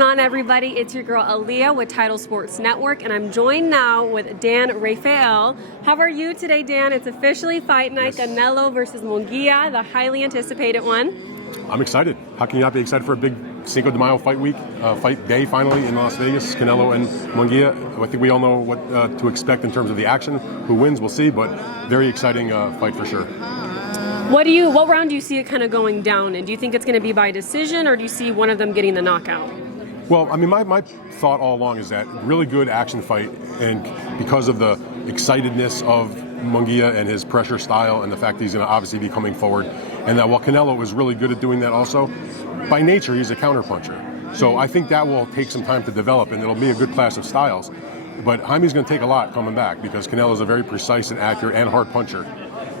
going on, everybody? It's your girl Aaliyah with Title Sports Network, and I'm joined now with Dan Rafael. How are you today, Dan? It's officially fight night, Yes. Canelo versus Munguia, the highly anticipated one. I'm excited. How can you not be excited for a big Cinco de Mayo fight week, fight day finally in Las Vegas, Canelo and Munguia? I think we all know what to expect in terms of the action. Who wins, we'll see, but very exciting fight for sure. What round do you see it kind of going down in? Do you think it's going to be by decision, or do you see one of them getting the knockout? Well, I mean, my thought all along is that really good action fight, and because of the excitedness of Munguia and his pressure style and the fact that he's going to obviously be coming forward, and that while Canelo was really good at doing that also, by nature he's a counterpuncher. So I think that will take some time to develop, and it'll be a good clash of styles. But Jaime's going to take a lot coming back because Canelo's a very precise and accurate and hard puncher,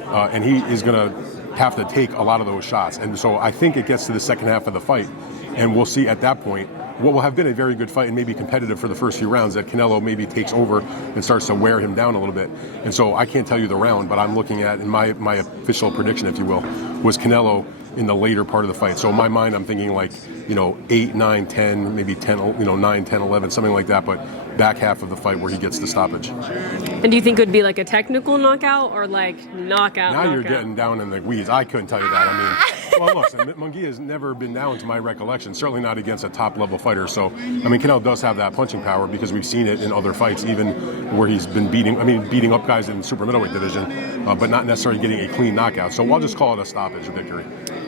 and he is going to have to take a lot of those shots. And so I think it gets to the second half of the fight, and we'll see at that point what will have been a very good fight and maybe competitive for the first few rounds, that Canelo maybe takes over and starts to wear him down a little bit. And so I can't tell you the round, but I'm looking at, in my official prediction, if you will, was Canelo in the later part of the fight. So in my mind, I'm thinking like, 8, 9, 10, maybe 10, 9, 10, 11, something like that, but back half of the fight where he gets the stoppage. And do you think it would be like a technical knockout or like knockout? Now you're getting down in the weeds. I couldn't tell you that. I mean, well, listen, Munguia has never been down to my recollection, certainly not against a top-level fighter. So, I mean, Canelo does have that punching power because we've seen it in other fights, even where he's been beating up guys in the super middleweight division, but not necessarily getting a clean knockout. So I'll just call it a stoppage, a victory.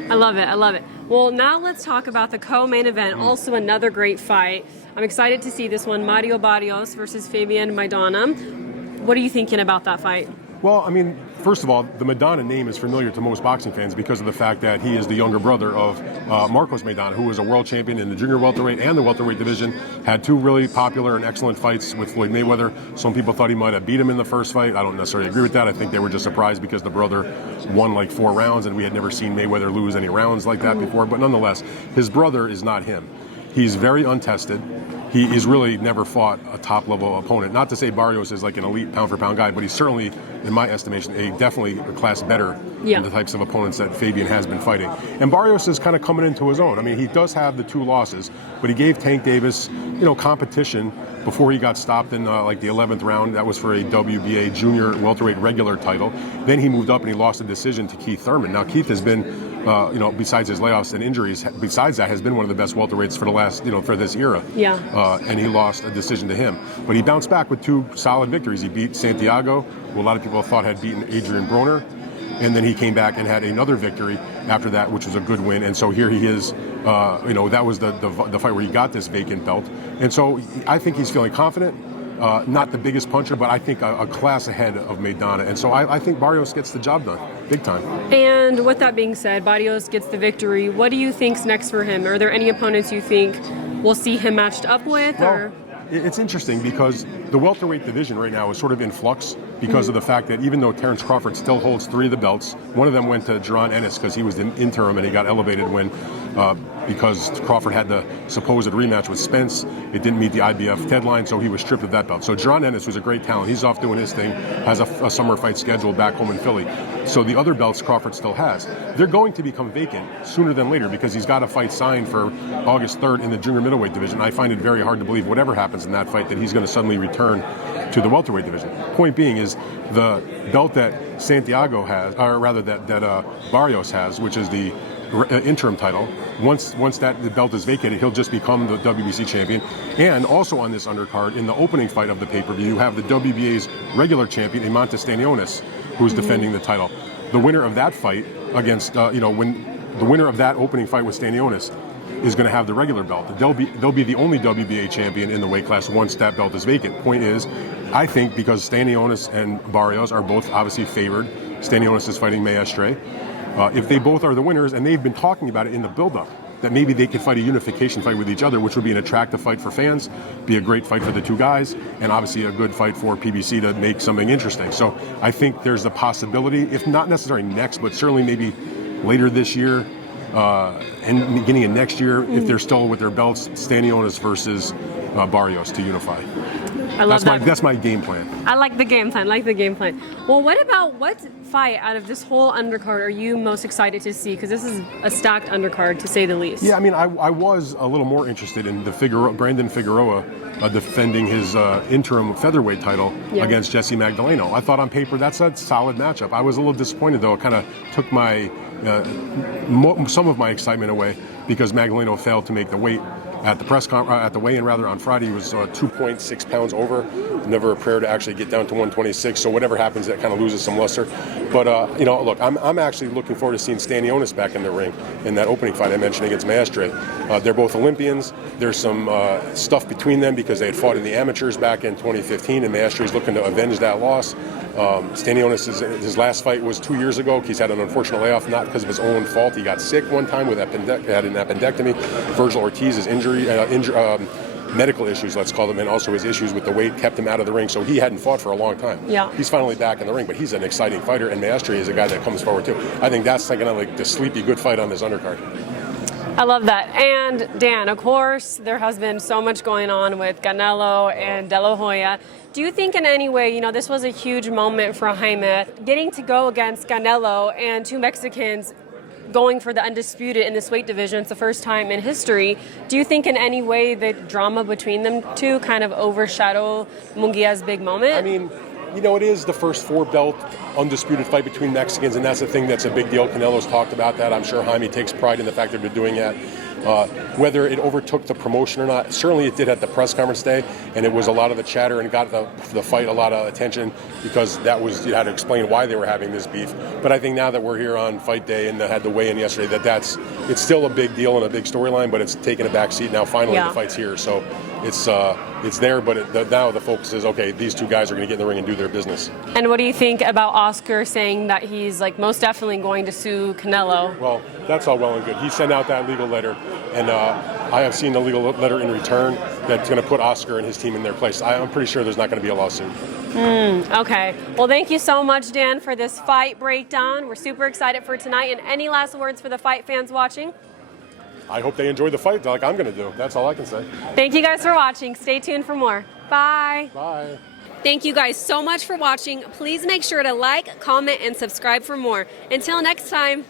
I love it. I love it. Well, now let's talk about the co-main event. Also another great fight. I'm excited to see this one, Barrios versus Maidana. What are you thinking about that fight? Well, I mean, first of all, the Maidana name is familiar to most boxing fans because of the fact that he is the younger brother of Marcos Maidana, who was a world champion in the junior welterweight and the welterweight division, had two really popular and excellent fights with Floyd Mayweather. Some people thought he might have beat him in the first fight. I don't necessarily agree with that. I think they were just surprised because the brother won like 4 rounds, and we had never seen Mayweather lose any rounds like that before. But nonetheless, his brother is not him. He's very untested. He has really never fought a top-level opponent. Not to say Barrios is like an elite pound-for-pound guy, but he's certainly, in my estimation, definitely a class better than the types of opponents that Fabian has been fighting. And Barrios is kind of coming into his own. I mean, he does have the 2 losses, but he gave Tank Davis, competition before he got stopped in like the 11th round. That was for a WBA junior welterweight regular title. Then he moved up and he lost a decision to Keith Thurman. Now, Keith has been, besides his layoffs and injuries, besides that, has been one of the best welterweights for the last, for this era. Yeah. And he lost a decision to him. But he bounced back with 2 solid victories. He beat Santiago, who a lot of people thought had beaten Adrian Broner. And then he came back and had another victory after that, which was a good win. And so here he is, that was the fight where he got this vacant belt. And so I think he's feeling confident. Not the biggest puncher, but I think a class ahead of Maidana. And so I think Barrios gets the job done, big time. And with that being said, Barrios gets the victory. What do you think's next for him? Are there any opponents you think we'll see him matched up with? Well, it's interesting because the welterweight division right now is sort of in flux because of the fact that even though Terrence Crawford still holds 3 of the belts, one of them went to Jaron Ennis because he was the interim and he got elevated when because Crawford had the supposed rematch with Spence. It didn't meet the IBF deadline, so he was stripped of that belt. So Jaron Ennis was a great talent. He's off doing his thing, has a summer fight scheduled back home in Philly. So the other belts Crawford still has. They're going to become vacant sooner than later because he's got a fight signed for August 3rd in the junior middleweight division. I find it very hard to believe whatever happens in that fight that he's going to suddenly return to the welterweight division. Point being is the belt that Santiago has, or rather that Barrios has, which is the interim title. Once the belt is vacated, he'll just become the WBC champion. And also on this undercard, in the opening fight of the pay-per-view, you have the WBA's regular champion, Imante Stanionis, who's defending the title. The winner of that fight against, when the winner of that opening fight with Stanionis is going to have the regular belt. They'll be the only WBA champion in the weight class once that belt is vacant. Point is, I think because Stanionis and Barrios are both obviously favored, Stanionis is fighting Maestre. If they both are the winners, and they've been talking about it in the build-up, that maybe they could fight a unification fight with each other, which would be an attractive fight for fans, be a great fight for the 2 guys, and obviously a good fight for PBC to make something interesting. So I think there's a possibility, if not necessarily next, but certainly maybe later this year and beginning of next year, if they're still with their belts, Stanionis versus Barrios to unify. I love that. That's my game plan. I like the game plan. Well, what fight out of this whole undercard are you most excited to see? Because this is a stacked undercard, to say the least. Yeah, I mean, I was a little more interested in the Brandon Figueroa defending his interim featherweight title against Jesse Magdaleno. I thought on paper that's a solid matchup. I was a little disappointed, though. It kind of took my some of my excitement away because Magdaleno failed to make the weight at the weigh-in on Friday. He was 2.6 pounds over. Never a prayer to actually get down to 126. So whatever happens, that kind of loses some luster. But look, I'm actually looking forward to seeing Stanionis back in the ring in that opening fight I mentioned against Maestre. They're both Olympians. There's some stuff between them because they had fought in the amateurs back in 2015, and Maestre is looking to avenge that loss. Stanionis, his last fight was 2 years ago. He's had an unfortunate layoff, not because of his own fault. He got sick one time had an appendectomy. Virgil Ortiz's medical issues, let's call them, and also his issues with the weight kept him out of the ring. So he hadn't fought for a long time. Yeah. He's finally back in the ring, but he's an exciting fighter, and Maestre is a guy that comes forward too. I think that's kind of like the sleepy good fight on this undercard. I love that. And Dan, of course, there has been so much going on with Canelo and De La Hoya. Do you think in any way, this was a huge moment for Jaime, getting to go against Canelo and two Mexicans going for the undisputed in this weight division? It's the first time in history. Do you think in any way the drama between them two kind of overshadow Munguia's big moment? I mean, it is the first four-belt undisputed fight between Mexicans, and that's the thing that's a big deal. Canelo's talked about that. I'm sure Jaime takes pride in the fact that they're doing that. Whether it overtook the promotion or not, certainly it did at the press conference day, and it was a lot of the chatter and got the fight a lot of attention because you had to explain why they were having this beef. But I think now that we're here on fight day and had the weigh-in yesterday, it's still a big deal and a big storyline, but it's taken a back seat now. Finally, the fight's here, so it's there. But now the focus is, okay, these two guys are going to get in the ring and do their business. And what do you think about Oscar saying that he's most definitely going to sue Canelo? Well, that's all well and good. He sent out that legal letter, and I have seen the legal letter in return that's going to put Oscar and his team in their place. I'm pretty sure there's not going to be a lawsuit. Okay. Well, thank you so much, Dan, for this fight breakdown. We're super excited for tonight. And any last words for the fight fans watching? I hope they enjoy the fight like I'm going to do. That's all I can say. Thank you guys for watching. Stay tuned for more. Bye. Bye. Thank you guys so much for watching. Please make sure to like, comment, and subscribe for more. Until next time.